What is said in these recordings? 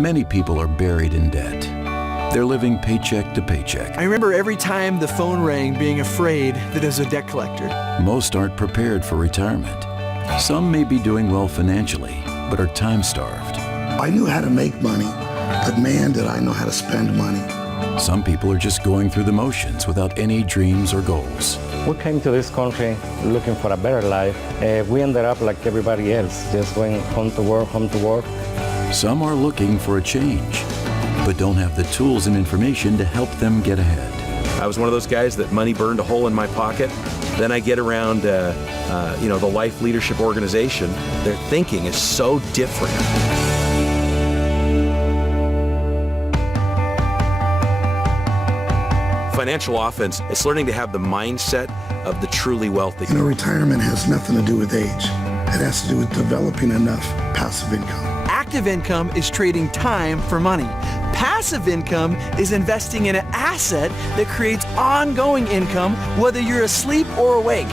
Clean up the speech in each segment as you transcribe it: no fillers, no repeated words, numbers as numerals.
Many people are buried in debt. They're living paycheck to paycheck. I remember every time the phone rang being afraid that it was a debt collector. Most aren't prepared for retirement. Some may be doing well financially, but are time-starved. I knew how to make money, but man, did I know how to spend money. Some people are just going through the motions without any dreams or goals. We came to this country looking for a better life. We ended up like everybody else, just going home to work, home to work. Some are looking for a change, but don't have the tools and information to help them get ahead. I was one of those guys that money burned a hole in my pocket. Then I get around, the Life Leadership Organization. Their thinking is so different. Financial offense is learning to have the mindset of the truly wealthy. Retirement has nothing to do with age. It has to do with developing enough passive income. Active income is trading time for money. Passive income is investing in an asset that creates ongoing income whether you're asleep or awake.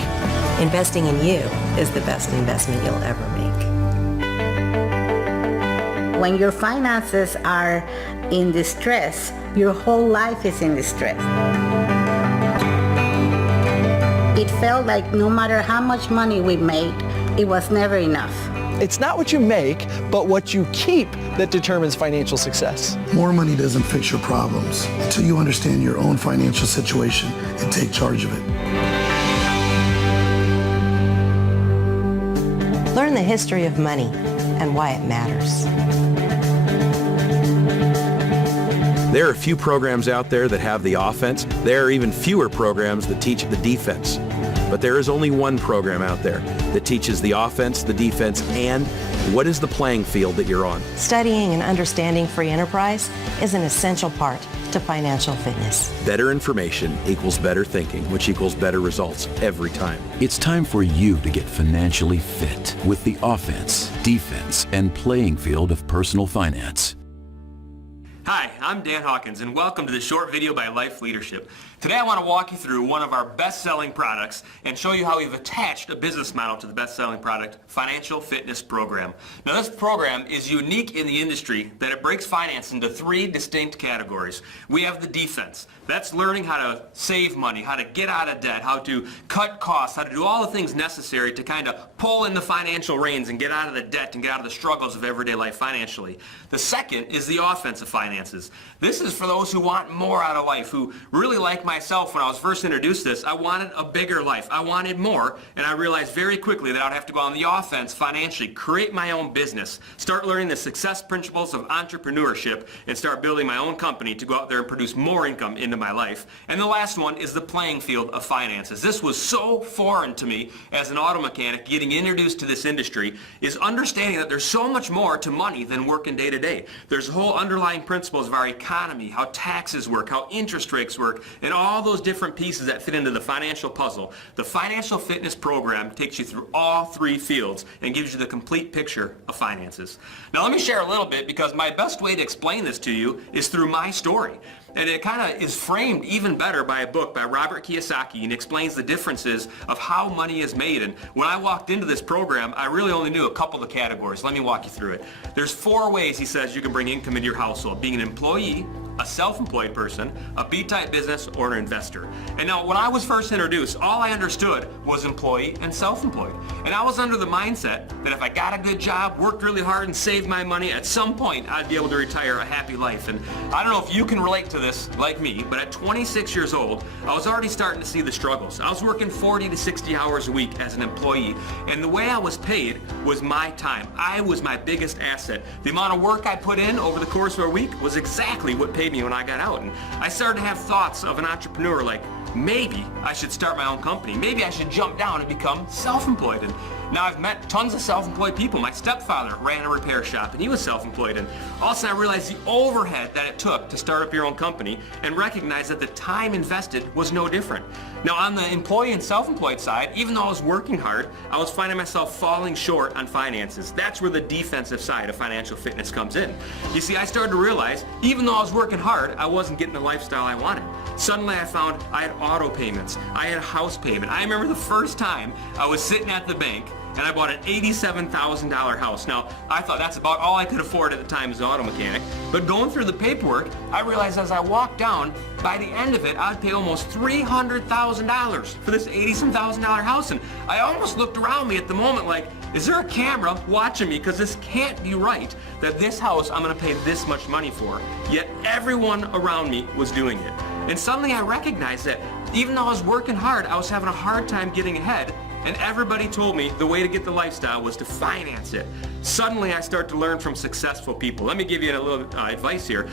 Investing in you is the best investment you'll ever make. When your finances are in distress, your whole life is in distress. It felt like no matter how much money we made, it was never enough. It's not what you make, but what you keep that determines financial success. More money doesn't fix your problems until you understand your own financial situation and take charge of it. Learn the history of money and why it matters. There are few programs out there that have the offense. There are even fewer programs that teach the defense. But there is only one program out there that teaches the offense, the defense, and what is the playing field that you're on. Studying and understanding free enterprise is an essential part to financial fitness. Better information equals better thinking, which equals better results every time. It's time for you to get financially fit with the offense, defense, and playing field of personal finance. Hi, I'm Dan Hawkins, and welcome to this short video by Life Leadership. Today I want to walk you through one of our best-selling products and show you how we've attached a business model to the best-selling product, Financial Fitness Program. Now this program is unique in the industry that it breaks finance into three distinct categories. We have the defense. That's learning how to save money, how to get out of debt, how to cut costs, how to do all the things necessary to kind of pull in the financial reins and get out of the debt and get out of the struggles of everyday life financially. The second is the offensive finances. This is for those who want more out of life, who really like myself when I was first introduced to this, I wanted a bigger life. I wanted more, and I realized very quickly that I'd have to go on the offense financially, create my own business, start learning the success principles of entrepreneurship, and start building my own company to go out there and produce more income into my life. And the last one is the playing field of finances. This was so foreign to me as an auto mechanic getting introduced to this industry, is understanding that there's so much more to money than working day to day. There's a whole underlying principles of our economy, how taxes work, how interest rates work, and all those different pieces that fit into the financial puzzle. The Financial Fitness Program takes you through all three fields and gives you the complete picture of finances. Now let me share a little bit, because my best way to explain this to you is through my story. And it kind of is framed even better by a book by Robert Kiyosaki, and explains the differences of how money is made. And when I walked into this program, I really only knew a couple of categories. Let me walk you through it. There's 4 ways, he says, you can bring income into your household: being an employee, a self-employed person, a B-type business, or an investor. And now when I was first introduced, all I understood was employee and self-employed. And I was under the mindset that if I got a good job, worked really hard, and saved my money, at some point I'd be able to retire a happy life. And I don't know if you can relate to this like me, but at 26 years old, I was already starting to see the struggles. I was working 40 to 60 hours a week as an employee, and the way I was paid was my time. I was my biggest asset. The amount of work I put in over the course of a week was exactly what paid me when I got out. And I started to have thoughts of an entrepreneur, like maybe I should start my own company. Maybe I should jump down and become self-employed. And now I've met tons of self-employed people. My stepfather ran a repair shop and he was self-employed. And all of a sudden I realized the overhead that it took to start up your own company, and recognized that the time invested was no different. Now on the employee and self-employed side, even though I was working hard, I was finding myself falling short on finances. That's where the defensive side of financial fitness comes in. You see, I started to realize, even though I was working hard, I wasn't getting the lifestyle I wanted. Suddenly I found I had auto payments, I had a house payment. I remember the first time I was sitting at the bank and I bought an $87,000 house. Now, I thought that's about all I could afford at the time as an auto mechanic, but going through the paperwork, I realized as I walked down, by the end of it, I'd pay almost $300,000 for this $87,000 house, and I almost looked around me at the moment like, is there a camera watching me? Because this can't be right, that this house I'm going to pay this much money for. Yet everyone around me was doing it. And suddenly I recognized that even though I was working hard, I was having a hard time getting ahead, and everybody told me the way to get the lifestyle was to finance it. Suddenly I start to learn from successful people. Let me give you a little advice here.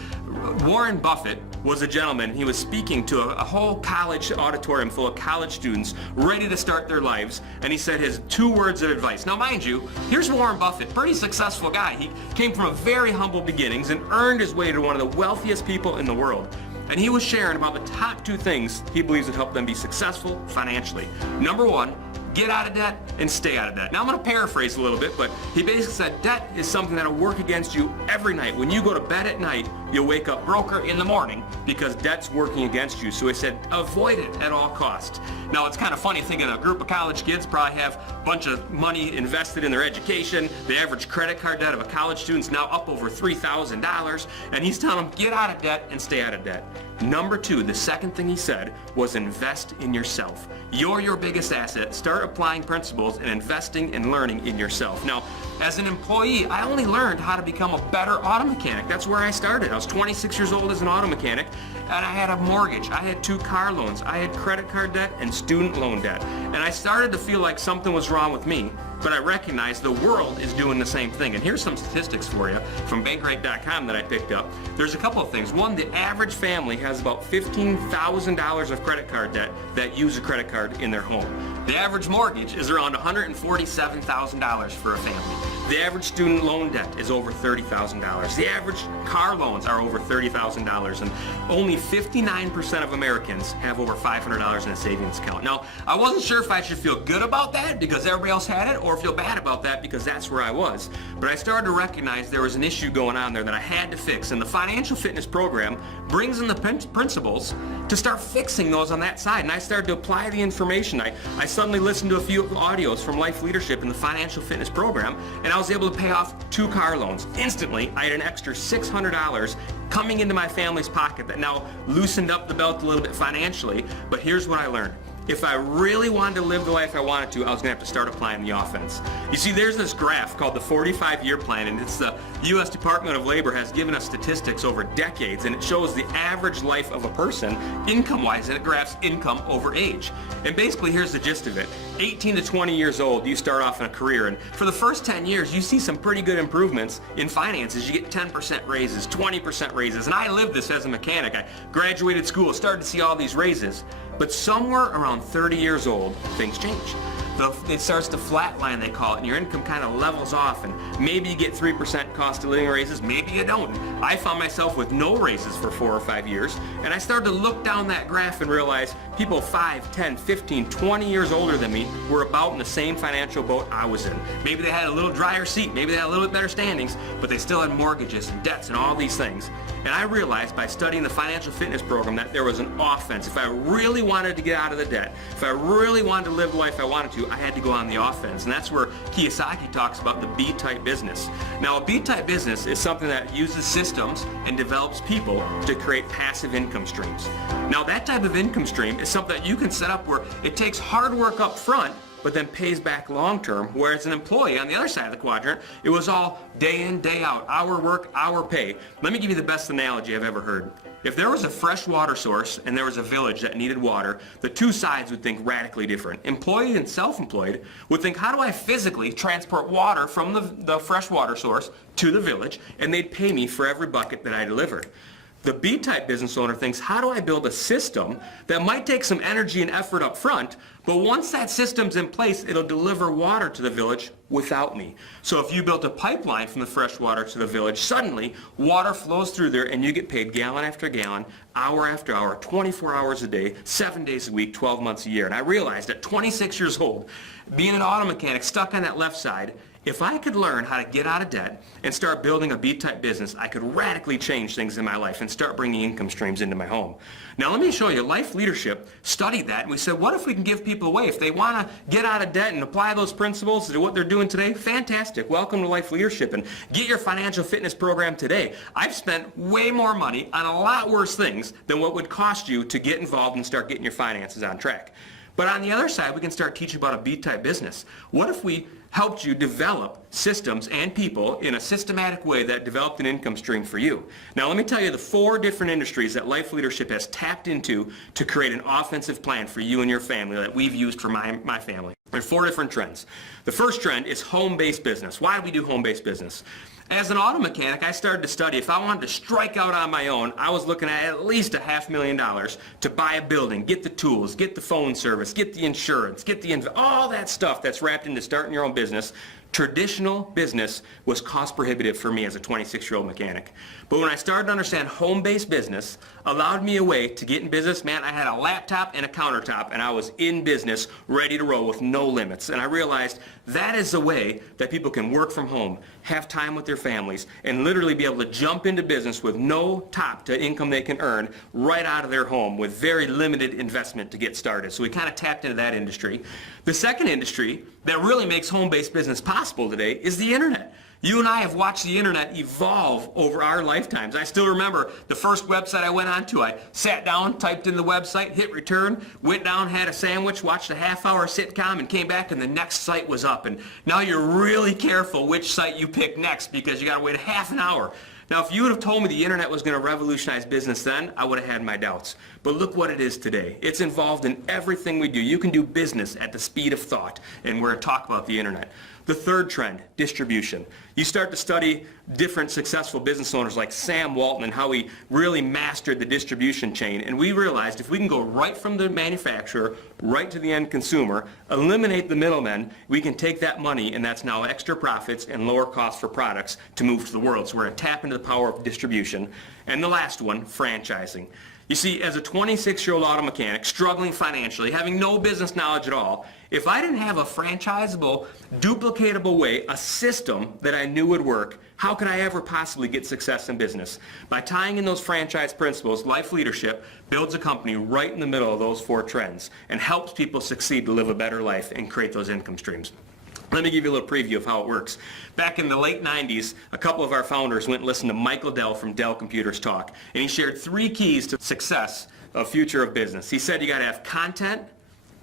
Warren Buffett was a gentleman. He was speaking to a whole college auditorium full of college students ready to start their lives, and he said his 2 words of advice. Now mind you, here's Warren Buffett, pretty successful guy. He came from a very humble beginnings and earned his way to one of the wealthiest people in the world. And he was sharing about the top 2 things he believes would help them be successful financially. Number 1, get out of debt and stay out of debt. Now I'm going to paraphrase a little bit, but he basically said debt is something that'll work against you every night. When you go to bed at night, you'll wake up broker in the morning because debt's working against you. So he said avoid it at all costs. Now it's kind of funny thinking a group of college kids probably have a bunch of money invested in their education. The average credit card debt of a college student is now up over $3,000, and he's telling them get out of debt and stay out of debt. Number 2, the second thing he said was invest in yourself. You're your biggest asset. Start applying principles and investing and learning in yourself. Now, as an employee, I only learned how to become a better auto mechanic. That's where I started. I was 26 years old as an auto mechanic, and I had a mortgage. I had 2 car loans. I had credit card debt and student loan debt. And I started to feel like something was wrong with me, but I recognized the world is doing the same thing. And here's some statistics for you from Bankrate.com that I picked up. There's a couple of things. One, the average family has about $15,000 of credit card debt that use a credit card in their home. The average mortgage is around $147,000 for a family. The average student loan debt is over $30,000. The average car loans are over $30,000, and only 59% of Americans have over $500 in a savings account. Now, I wasn't sure if I should feel good about that because everybody else had it, or feel bad about that because that's where I was. But I started to recognize there was an issue going on there that I had to fix, and the Financial Fitness Program brings in the principles to start fixing those on that side. And I started to apply the information. I suddenly listened to a few audios from Life Leadership in the Financial Fitness Program, and I was able to pay off 2 car loans. Instantly, I had an extra $600 coming into my family's pocket that now loosened up the belt a little bit financially. But here's what I learned. If I really wanted to live the life I wanted to, I was going to have to start applying the offense. You see, there's this graph called the 45-year plan, and it's the U.S. Department of Labor has given us statistics over decades, and it shows the average life of a person income-wise, and it graphs income over age. And basically, here's the gist of it. 18 to 20 years old, you start off in a career, and for the first 10 years, you see some pretty good improvements in finances. You get 10% raises, 20% raises, and I lived this as a mechanic. I graduated school, started to see all these raises. But somewhere around 30 years old, things change. It starts to flatline, they call it, and your income kind of levels off, and maybe you get 3% cost of living raises, maybe you don't. I found myself with no raises for 4 or 5 years, and I started to look down that graph and realize people 5, 10, 15, 20 years older than me were about in the same financial boat I was in. Maybe they had a little drier seat, maybe they had a little bit better standings, but they still had mortgages and debts and all these things. And I realized by studying the Financial Fitness Program that there was an offense. If I really wanted to get out of the debt, if I really wanted to live the life I wanted to, I had to go on the offense. And that's where Kiyosaki talks about the B-type business. Now, a B-type business is something that uses systems and develops people to create passive income streams. Now, that type of income stream is something that you can set up where it takes hard work up front, but then pays back long term, whereas an employee on the other side of the quadrant, it was all day in, day out, hour work, hour pay. Let me give you the best analogy I've ever heard. If there was a fresh water source and there was a village that needed water, the 2 sides would think radically different. Employee and self-employed would think, how do I physically transport water from the fresh water source to the village, and they'd pay me for every bucket that I delivered. The B-type business owner thinks, how do I build a system that might take some energy and effort up front, but once that system's in place, it'll deliver water to the village without me. So if you built a pipeline from the fresh water to the village, suddenly water flows through there and you get paid gallon after gallon, hour after hour, 24 hours a day, 7 days a week, 12 months a year. And I realized at 26 years old, being an auto mechanic stuck on that left side, If I could learn how to get out of debt and start building a B-type business, I could radically change things in my life and start bringing income streams into my home. Now let me show you, Life Leadership studied that, and we said, what if we can give people away? If they want to get out of debt and apply those principles to what they're doing today, fantastic. Welcome to Life Leadership, and get your financial fitness program today. I've spent way more money on a lot worse things than what would cost you to get involved and start getting your finances on track. But on the other side, we can start teaching about a B-type business. What if we helped you develop systems and people in a systematic way that developed an income stream for you? Now let me tell you the 4 different industries that Life Leadership has tapped into to create an offensive plan for you and your family that we've used for my family. There are 4 different trends. The first trend is home-based business. Why do we do home-based business? As an auto mechanic, I started to study. If I wanted to strike out on my own, I was looking at least $500,000 to buy a building, get the tools, get the phone service, get the insurance, get all that stuff that's wrapped into starting your own business. Traditional business was cost prohibitive for me as a 26-year-old mechanic. But when I started to understand home-based business allowed me a way to get in business, man, I had a laptop and a countertop and I was in business ready to roll with no limits. And I realized that is the way that people can work from home, have time with their families, and literally be able to jump into business with no top to income they can earn right out of their home with very limited investment to get started. So we kind of tapped into that industry. The second industry that really makes home-based business possible today is the internet. You and I have watched the internet evolve over our lifetimes. I still remember the first website I went on to. I sat down, typed in the website, hit return, went down, had a sandwich, watched a half-hour sitcom, and came back and the next site was up. And now you're really careful which site you pick next because you got to wait a half an hour. Now, if you would have told me the internet was going to revolutionize business then, I would have had my doubts. But look what it is today. It's involved in everything we do. You can do business at the speed of thought, and we're going to talk about the internet. The third trend, distribution. You start to study different successful business owners like Sam Walton and how he really mastered the distribution chain. And we realized if we can go right from the manufacturer right to the end consumer, eliminate the middlemen, we can take that money, and that's now extra profits and lower costs for products to move to the world. So we're going to tap into the power of distribution. And the last one, franchising. You see, as a 26-year-old auto mechanic, struggling financially, having no business knowledge at all, if I didn't have a franchisable, duplicatable way, a system that I knew would work, how could I ever possibly get success in business? By tying in those franchise principles, Life Leadership builds a company right in the middle of those 4 trends and helps people succeed to live a better life and create those income streams. Let me give you a little preview of how it works. Back in the late 90s, a couple of our founders went and listened to Michael Dell from Dell Computers talk, and he shared 3 keys to success of future of business. He said you got to have content,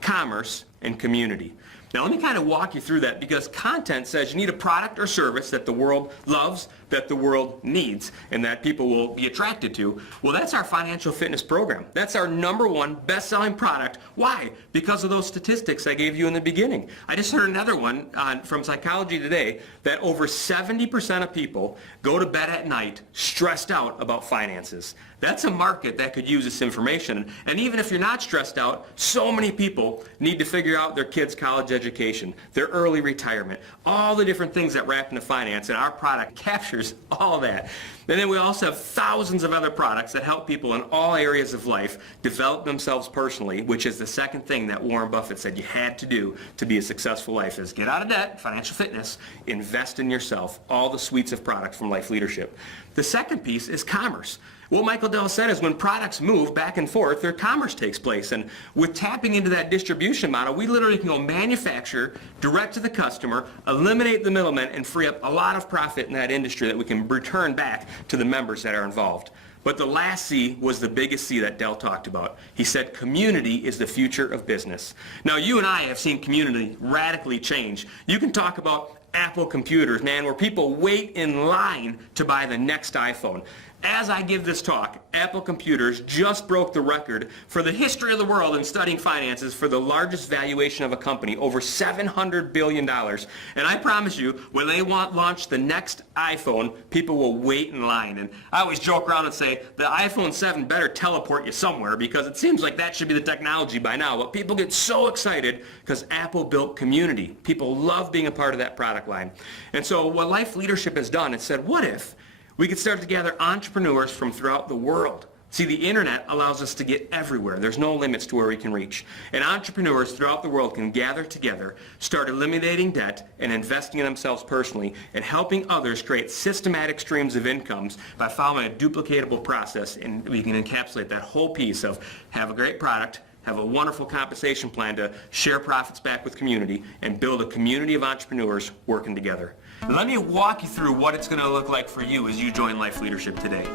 commerce, and community. Now let me kind of walk you through that, because content says you need a product or service that the world loves, that the world needs, and that people will be attracted to. Well, that's our financial fitness program. That's our #1 best-selling product. Why? Because of those statistics I gave you in the beginning. I just heard another one from Psychology Today that over 70% of people go to bed at night stressed out about finances. That's a market that could use this information. And even if you're not stressed out, so many people need to figure out their kids' college education, their early retirement, all the different things that wrap into finance, and our product captures all that. And then we also have thousands of other products that help people in all areas of life develop themselves personally, which is the second thing that Warren Buffett said you had to do to be a successful life, is get out of debt, financial fitness, invest in yourself, all the suites of products from Life Leadership. The second piece is commerce. What Michael Dell said is when products move back and forth, their commerce takes place. And with tapping into that distribution model, we literally can go manufacture direct to the customer, eliminate the middlemen, and free up a lot of profit in that industry that we can return back to the members that are involved. But the last C was the biggest C that Dell talked about. He said community is the future of business. Now, you and I have seen community radically change. You can talk about Apple computers, man, where people wait in line to buy the next iPhone. As I give this talk, Apple Computers just broke the record for the history of the world in studying finances for the largest valuation of a company, over $700 billion. And I promise you, when they launch the next iPhone, people will wait in line. And I always joke around and say, the iPhone 7 better teleport you somewhere, because it seems like that should be the technology by now. But people get so excited because Apple built community. People love being a part of that product line. And so what Life Leadership has done is said, what if we could start to gather entrepreneurs from throughout the world, See, the internet allows us to get everywhere. There's no limits to where we can reach. And entrepreneurs throughout the world can gather together, start eliminating debt and investing in themselves personally, and helping others create systematic streams of incomes by following a duplicatable process. And we can encapsulate that whole piece of have a great product, have a wonderful compensation plan to share profits back with community, and build a community of entrepreneurs working together. Now, let me walk you through what it's going to look like for you as you join Life Leadership today.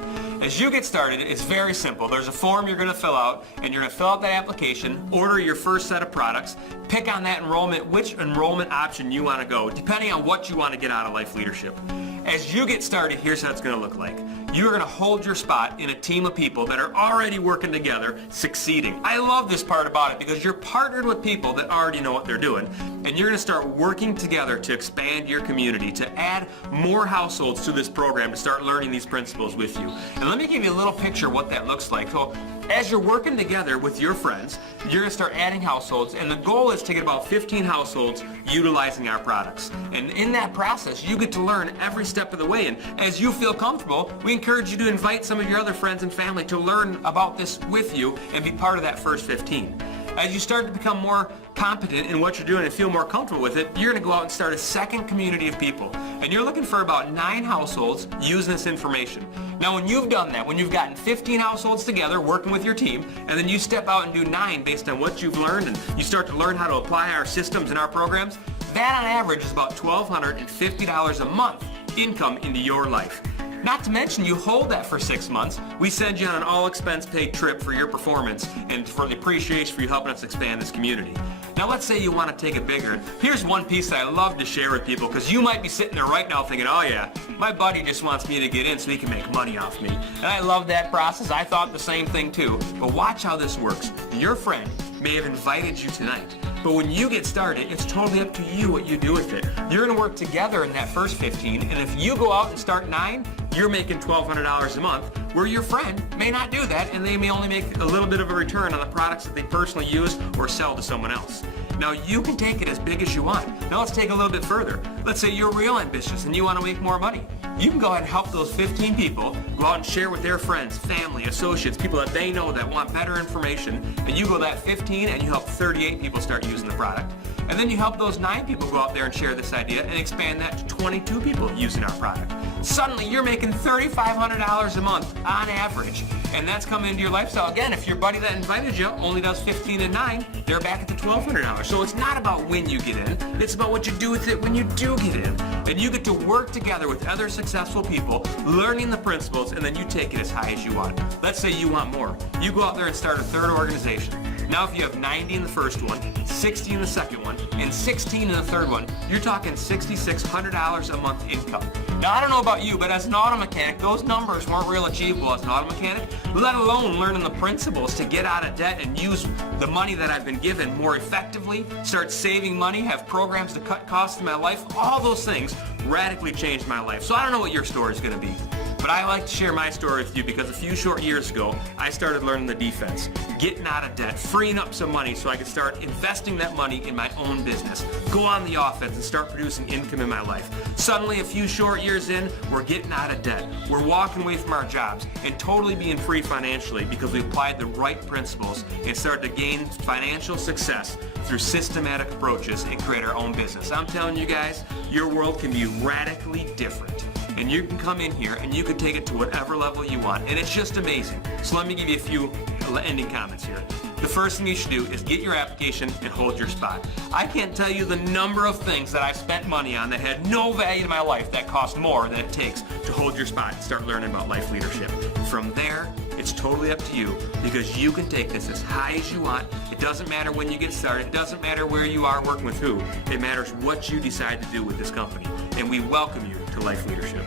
As you get started, it's very simple. There's a form you're going to fill out, and you're going to fill out that application, order your first set of products, pick on that enrollment, which enrollment option you want to go, depending on what you want to get out of Life Leadership. As you get started, here's how it's going to look like. You're going to hold your spot in a team of people that are already working together, succeeding. I love this part about it because you're partnered with people that already know what they're doing, and you're going to start working together to expand your community, to add more households to this program to start learning these principles with you. And let me give you a little picture of what that looks like. So as you're working together with your friends, you're going to start adding households, and the goal is to get about 15 households utilizing our products. And in that process, you get to learn every step of the way. And as you feel comfortable, we encourage you to invite some of your other friends and family to learn about this with you and be part of that first 15. As you start to become more competent in what you're doing and feel more comfortable with it, you're going to go out and start a second community of people. And you're looking for about 9 households using this information. Now, when you've done that, when you've gotten 15 households together working with your team, and then you step out and do 9 based on what you've learned, and you start to learn how to apply our systems and our programs, that on average is about $1,250 a month income into your life. Not to mention, you hold that for 6 months. We send you on an all-expense-paid trip for your performance and for the appreciation for you helping us expand this community. Now, let's say you want to take it bigger. Here's one piece that I love to share with people, because you might be sitting there right now thinking, oh yeah, my buddy just wants me to get in so he can make money off me. And I love that process. I thought the same thing too. But watch how this works. Your friend may have invited you tonight, but when you get started, it's totally up to you what you do with it. You're going to work together in that first 15, and if you go out and start 9, you're making $1,200 a month, where your friend may not do that, and they may only make a little bit of a return on the products that they personally use or sell to someone else. Now, you can take it as big as you want. Now, let's take it a little bit further. Let's say you're real ambitious and you want to make more money. You can go ahead and help those 15 people go out and share with their friends, family, associates, people that they know that want better information, and you go that 15 and you help 38 people start using the product. And then you help those 9 people go out there and share this idea and expand that to 22 people using our product. Suddenly, you're making $3,500 a month on average, and that's coming into your lifestyle. Again, if your buddy that invited you only does 15 and 9, they're back at the $1,200. So it's not about when you get in, it's about what you do with it when you do get in. And you get to work together with other successful people, learning the principles, and then you take it as high as you want. Let's say you want more. You go out there and start a third organization. Now, if you have 90 in the first one, 60 in the second one, and 16 in the third one, you're talking $6,600 a month income. Now, I don't know about you, but as an auto mechanic, those numbers weren't real achievable as an auto mechanic, let alone learning the principles to get out of debt and use the money that I've been given more effectively, start saving money, have programs to cut costs in my life. All those things radically changed my life. So I don't know what your story is going to be, but I like to share my story with you because a few short years ago, I started learning the defense, getting out of debt, freeing up some money so I could start investing that money in my own business, go on the offense and start producing income in my life. Suddenly, a few short years in, we're getting out of debt. We're walking away from our jobs and totally being free financially because we applied the right principles and started to gain financial success through systematic approaches and create our own business. I'm telling you guys, your world can be radically different. And you can come in here and you can take it to whatever level you want. And it's just amazing. So let me give you a few ending comments here. The first thing you should do is get your application and hold your spot. I can't tell you the number of things that I've spent money on that had no value to my life that cost more than it takes to hold your spot and start learning about life leadership. From there, it's totally up to you because you can take this as high as you want. It doesn't matter when you get started. It doesn't matter where you are working with who. It matters what you decide to do with this company. And we welcome you to Life Leadership.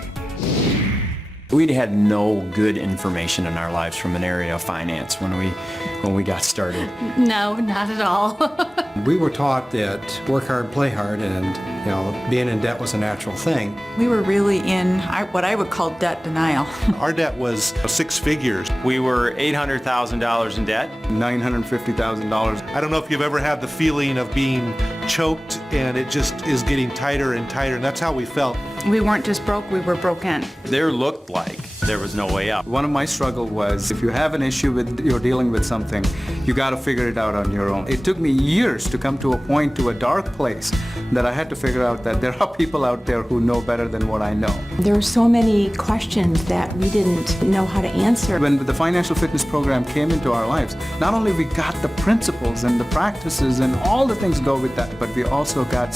We'd had no good information in our lives from an area of finance when we got started. No, not at all. We were taught that work hard, play hard, and being in debt was a natural thing. We were really in what I would call debt denial. Our debt was 6 figures. We were $800,000 in debt. $950,000. I don't know if you've ever had the feeling of being choked and it just is getting tighter and tighter, and that's how we felt. We weren't just broke, we were broken. There looked like there was no way out. One of my struggles was if you have an issue with you're dealing with something, you got to figure it out on your own. It took me years to come to a point, to a dark place, that I had to figure out that there are people out there who know better than what I know. There were so many questions that we didn't know how to answer. When the financial fitness program came into our lives, not only we got the principles and the practices and all the things go with that, but we also got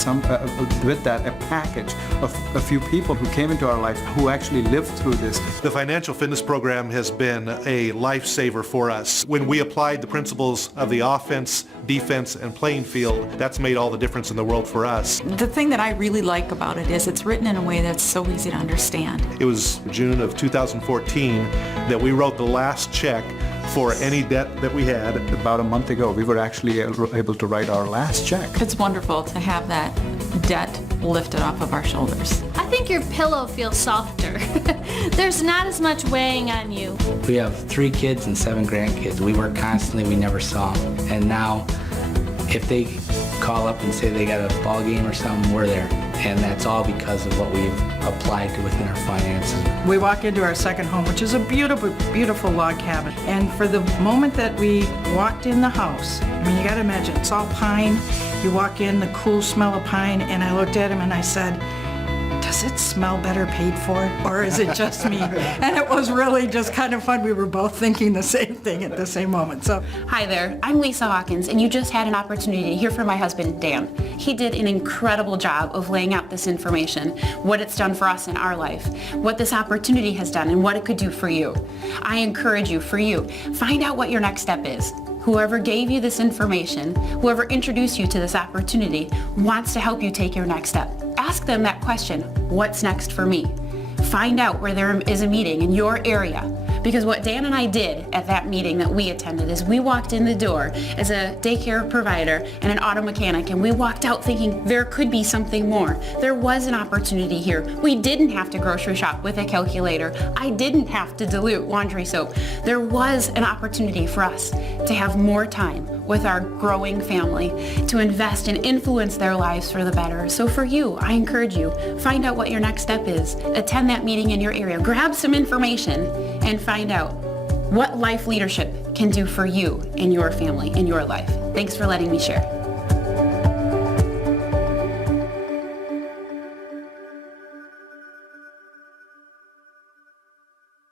with that a package of a few people who came into our life who actually lived through this. The financial fitness program has been a lifesaver for us. When we applied the principles of the offense, defense, and playing field, that's made all the difference in the world for us. The thing that I really like about it is it's written in a way that's so easy to understand. It was June of 2014 that we wrote the last check for any debt that we had. About a month ago, we were actually able to write our last check. It's wonderful to have that debt lifted off of our shoulders. I think your pillow feels softer. There's not as much weighing on you. We have 3 kids and 7 grandkids. We work constantly, we never saw them. And now, if they call up and say they got a ball game or something, we're there. And that's all because of what we've applied to within our finances. We walk into our second home, which is a beautiful, beautiful log cabin. And for the moment that we walked in the house, I mean, you gotta imagine, it's all pine. You walk in, the cool smell of pine, and I looked at him and I said, does it smell better paid for, or is it just me? And it was really just kind of fun. We were both thinking the same thing at the same moment. So, hi there, I'm Lisa Hawkins, and you just had an opportunity to hear from my husband, Dan. He did an incredible job of laying out this information, what it's done for us in our life, what this opportunity has done, and what it could do for you. I encourage you, find out what your next step is. Whoever gave you this information, whoever introduced you to this opportunity, wants to help you take your next step. Ask them that question, what's next for me? Find out where there is a meeting in your area. Because what Dan and I did at that meeting that we attended is we walked in the door as a daycare provider and an auto mechanic, and we walked out thinking there could be something more. There was an opportunity here. We didn't have to grocery shop with a calculator. I didn't have to dilute laundry soap. There was an opportunity for us to have more time with our growing family, to invest and influence their lives for the better. So for you, I encourage you, find out what your next step is. Attend that meeting in your area. Grab some information and find out what life leadership can do for you in your family, in your life. Thanks for letting me share.